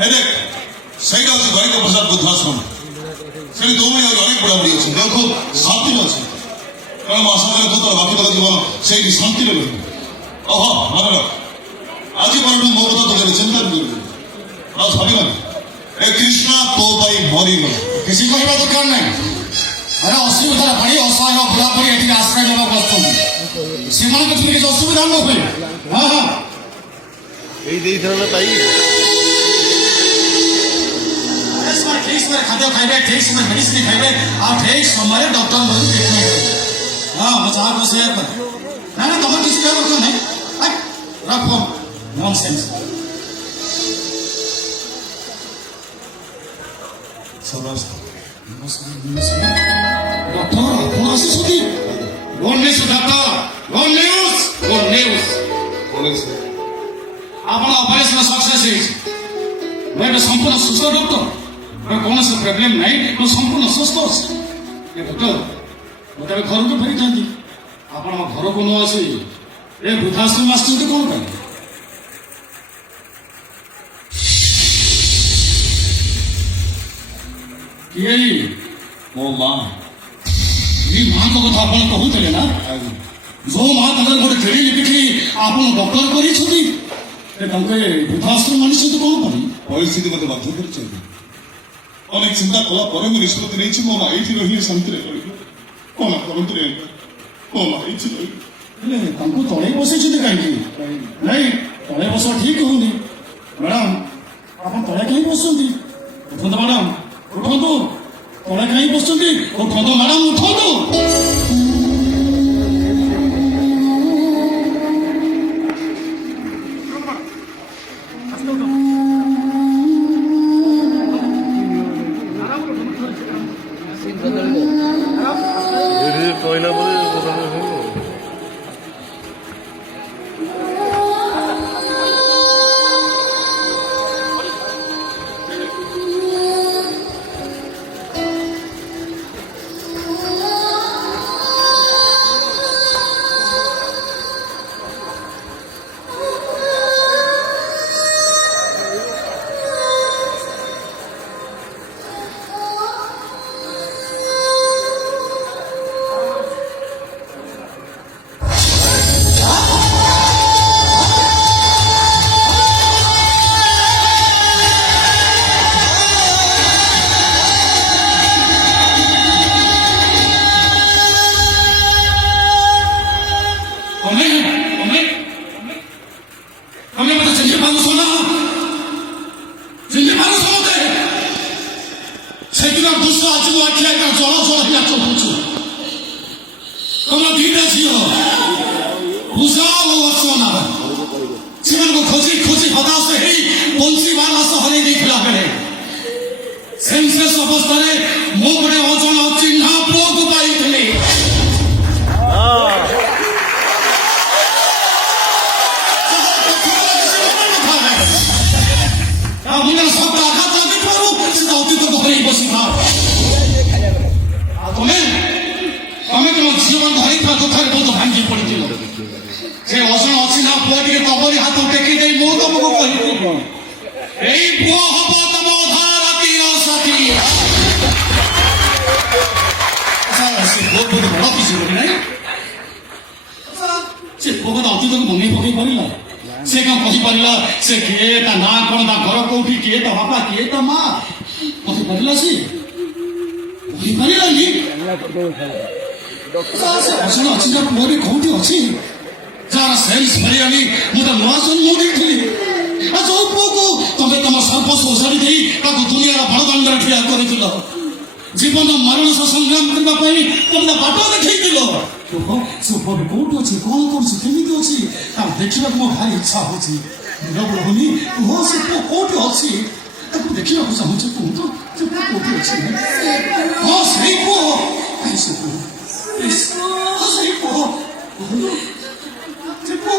হেডেক সেইটা হচ্ছে গণিত প্রসাদ বুদ্ধাশ্রম সেটি দৌড়ে অনেক মোটামুটি আছে খুব শান্তি আছে কারণ আসামের তো তার বাকি থাকা জীবন সেইটি শান্তি রইল অভাব মানে আজ মানুষ ମୋ କଥା ତ କେବେ ଚିନ୍ତା ବି କରିବେ ଆଉ ଭାବିବାନି ଏ କୃଷ୍ଣ ତୋ ପାଇଁ ମରିଗଲା କିଛି କହିବା ଦରକାର ନାହିଁ ଆରେ ଅସୁବିଧାର ଭାଇ ଅସହାୟ ବୁଢ଼ାବୁଢ଼ୀ ଏଠିକି ଆଶ୍ରୟ ନେବାକୁ ଆସୁଛନ୍ତି ସେମାନଙ୍କ କିଛି କିଛି ଅସୁବିଧା ନ ହୁଏ ହଁ ହଁ এই ଦେଇଥାନ୍ତା ପାଇ ଠିକ ସମୟରେ ଖାଦ୍ୟ ଖାଇବେ ଠିକ ସମୟରେ ମେଡିସିନ ଖାଇବେ ଆଉ ଠିକ ସମୟରେ ଡକ୍ଟର ଟ୍ରିଟମେଣ୍ଟ ହଁ ମୁଁ ଯାହା ସେଇଆ କରେ ନା ନା ତମର କିଛି କହିବା ଦରକାର ନାହିଁ ରଖ ନନସେନ୍ସ ଡକ୍ଟର ଆପଣ ଆସିଛନ୍ତି good news doctor good news good news ଆପଣ ଅପରେସନ ସକ୍ସେସ୍ ହେଇଛି ମୁଁ ଏବେ ସମ୍ପୂର୍ଣ୍ଣ ସୁସ୍ଥ ଡକ୍ଟର କୌଣସି ପ୍ରୋବ୍ଲେମ୍ ନାହିଁ ମୁଁ ସମ୍ପୂର୍ଣ୍ଣ ସୁସ୍ଥ ଅଛି ଡକ୍ଟର ମୁଁ ତେବେ ଘରକୁ ଫେରିଥାନ୍ତି ଆପଣ ଘରକୁ ନ ଆସି ଏ ବୃଦ୍ଧାଶ୍ରମ ଆସିଛନ୍ତି କ'ଣ ପାଇଁ କିଏ ମୋ ମା ଏ ମାଙ୍କ କଥା ଆପଣ କହୁଥିଲେ ନା ଯୋଉ ମା ତାଙ୍କର ଗୋଟେ ଚିଠି ଲିଖିକି ଆପଣ ଡକ୍ଟର କରିଛନ୍ତି ତାଙ୍କେ ବୃଦ୍ଧାଶ୍ରମ ଆଣିଛନ୍ତି କ'ଣ ପାଇଁ ପରିସ୍ଥିତି ମୋତେ ବାଧ୍ୟ କରିଛନ୍ତି ଅନେକ ଚିନ୍ତା କଲା ପରେ ମୁଁ ନିଷ୍ପତ୍ତି ନେଇଛି ମୋ ମା ଏଇଠି ରହିଲେ ଶାନ୍ତିରେ ରହିବ କ'ଣ କରନ୍ତୁ ମୋ ମା ଏଇଠି ରହିବ ହେଲେ ତାଙ୍କୁ ତଳେ ବସେଇଛନ୍ତି କାହିଁକି ନାଇଁ ତଳେ ବସିବା ଠିକ ହଉନି ମ୍ୟାଡ଼ାମ ଆପଣ ତଳେ କାହିଁକି ବସୁଛନ୍ତି ଉଠନ୍ତୁ ମ୍ୟାଡ଼ାମ ଉଠନ୍ତୁ ତଳେ କାହିଁକି ବସୁଛନ୍ତି ଉଠନ୍ତୁ ମ୍ୟାଡ଼ାମ ଉଠନ୍ତୁ କହିଲା ପରେ ସେମାନଙ୍କୁ ଖୋଜି ଖୋଜି ହତାଶ ହେଇ ବଂଶୀବାଲା ସହରେ ଦେଇଥିଲା ବେଳେ ସେନ୍ସଲେସ୍ ଅବସ୍ଥାରେ ମୁଁ ଗୋଟେ ଅଜଣା ଚିହ୍ନା ପୁଅକୁ ପାଇଥିଲି ମୁଣ୍ଡରେ ଶବ୍ଦ ଆଘାତ ଲାଗିଥିବାରୁ ସେ ଅତୀତକୁ ହରେଇ ବସିଥାଉ ଆଉ ତମେ ତମ ଜୀବନ ଧରିଥିବା ଦୁଃଖରେ ବହୁତ ଭାଙ୍ଗି ପଡ଼ିଥିଲ ସେ ଅଜଣା ଅଛି ନା ପୁଅ ଟିକେ ତମରି ହାତ ଟେକି ଦେଇ ମୁଁ ତମକୁ କହିଥିଲି ଏଇ ପୁଅ ହବ ତମ ଅଧା ରାତିର ସାଥୀ ସେ ପୁଅ ବହୁତ ବଡ଼ କିଛି ବୋଲି ନାହିଁ ସେ ପୁଅ କଥା ଅତୀତକୁ ମନେଇ ପକେଇ ପାରିଲା ସେ କ'ଣ କହିପାରିଲା ସେ କିଏ ତା ନାଁ କ'ଣ ତା ଘର କୋଉଠି କିଏ ତା ବାପା କିଏ ତା ମା କହିପାରିଲା ସେ କହିପାରିଲାନି ଅଜଣା ଅଛି ନା ପୁଅ ବି କୋଉଠି ଅଛି ଯାହାର ସେନ୍ସ ମିଳିଲାନି ମୁଁ ତ ନୂଆ ଜନ୍ମ ଦେଇଥିଲି ଆଉ ଯୋଉ ପୁଅକୁ ତମେ ତମ ସର୍ବସ୍ୱ ଓସାରି ଦେଇ ତାକୁ ଦୁନିଆର ବଡ଼ଦାଣ୍ଡରେ ଠିଆ କରିଥିଲ ଜୀବନ ମରଣ ସହ ସଂଗ୍ରାମ କରିବା ପାଇଁ ତମେ ତା ବାଟ ଦେଖେଇଥିଲ ସେ ପୁଅ କୋଉଠି ଅଛି କ'ଣ କରୁଛି କେମିତି ଅଛି ତାକୁ ଦେଖିବାକୁ ମୋ ଭାରି ଇଚ୍ଛା ହଉଛି ନୀରବ ରହୁନି କୁହ ସେ ପୁଅ କୋଉଠି ଅଛି ତାକୁ ଦେଖିବାକୁ ଚାହୁଁଛି କୁହନ୍ତୁ ସେ ପୁଅ କୋଉଠି ଅଛି ହଁ ସେଇ ପୁଅ ସେ ପୁଅ ସେଇ ପୁଅ କୁହନ୍ତୁ ସେ ପୁଅ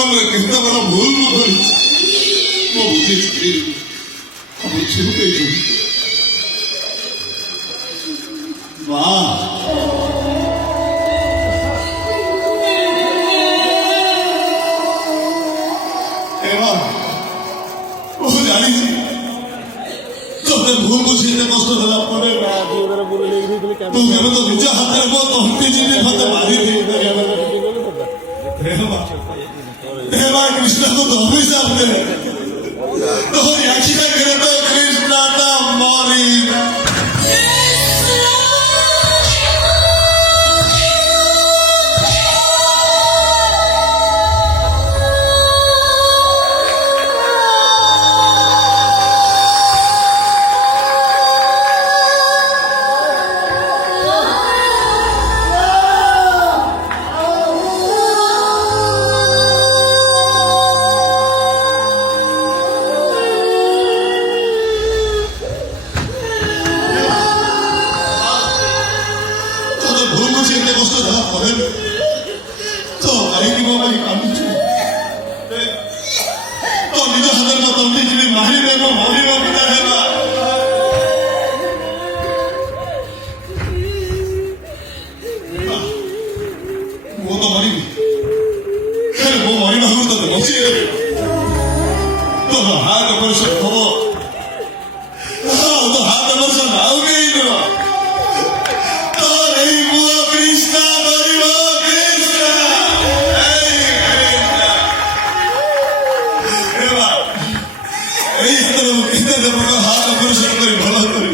ଜନ୍ମରେ କେତେ ବଡ଼ ଭୁଲ ମୁଁ କରିଛି ମୋ ବୁଦ୍ଧି ଆପଣ ଛୁରୁ ଦେଇଛନ୍ତି ମା ଏବା ମୁଁ ଜାଣିଛି ତତେ ଭୁଲ ବୁଝିତେ କଷ୍ଟ ହେଲା ପରେ ତୁ କେବେ ତ ନିଜ ହାତରେ ମୋ ତଣ୍ଟି ଚିନି ମତେ ମାରିଦି देवा कृष्ण को तो अभिशाप दे तो याचिका करे तो कृष्ण का मौली ଏତେ କଷ୍ଟ ଦେଲା ପରେ ତ କାହିଁକି ମୋ ପାଇଁ କାନ୍ଦୁଛୁ ତ ନିଜ ହାତରେ ମୋ ତଣ୍ଟି ଚିନି ମାରିବେ ମୋ ମରିବ ପିତା ହେବା ମୁଁ ତ ମରିବି ହେଲେ ମୋ ମରିବାକୁ ତତେ ବଞ୍ଚିଦେବି ତୋ ହାତ ପରିଶ୍ରମ ହବ ତୋ ହାତ ପରିଶ୍ରମ ଆଉ କେହି ନୁହଁ हाथ परिश्रम कर भला कर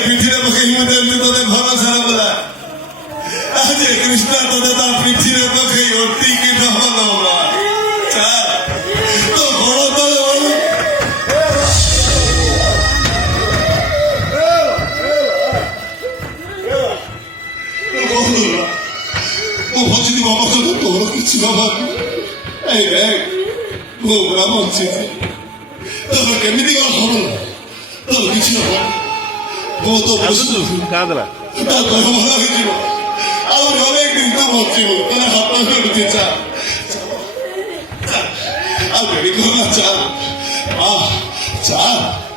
ପିଠିରେ ପକେଇ ତତେ ଭରସା ବୋଲା ଆଜି କୃଷ୍ଣ ତତେ ତା ପିଠିରେ ପକେଇ ଅଟିକି ନହଲ ତ ବଳ ତଳେ ମୁଁ ବଞ୍ଚିଥିବ ଅବସ୍ଥା ତୋର କିଛି ନଭାବି ଏଇ ଦେଖ ମୁଁ ପୁରା ବଞ୍ଚିଛି ତୋର କେମିତି କଣ ହବ ତୋର କିଛି ନଭାବି ମୁଁ ତ କାନ୍ଦଲା ତା ଦେହ ଭଲ ହେଇଯିବ ଆହୁରି ଅନେକ ଦିନ ତ ବଞ୍ଚିବ ତୋର ହାତ ମିଳୁଛି ଚା ଆଉ ବେଡି କର ଚା ଚା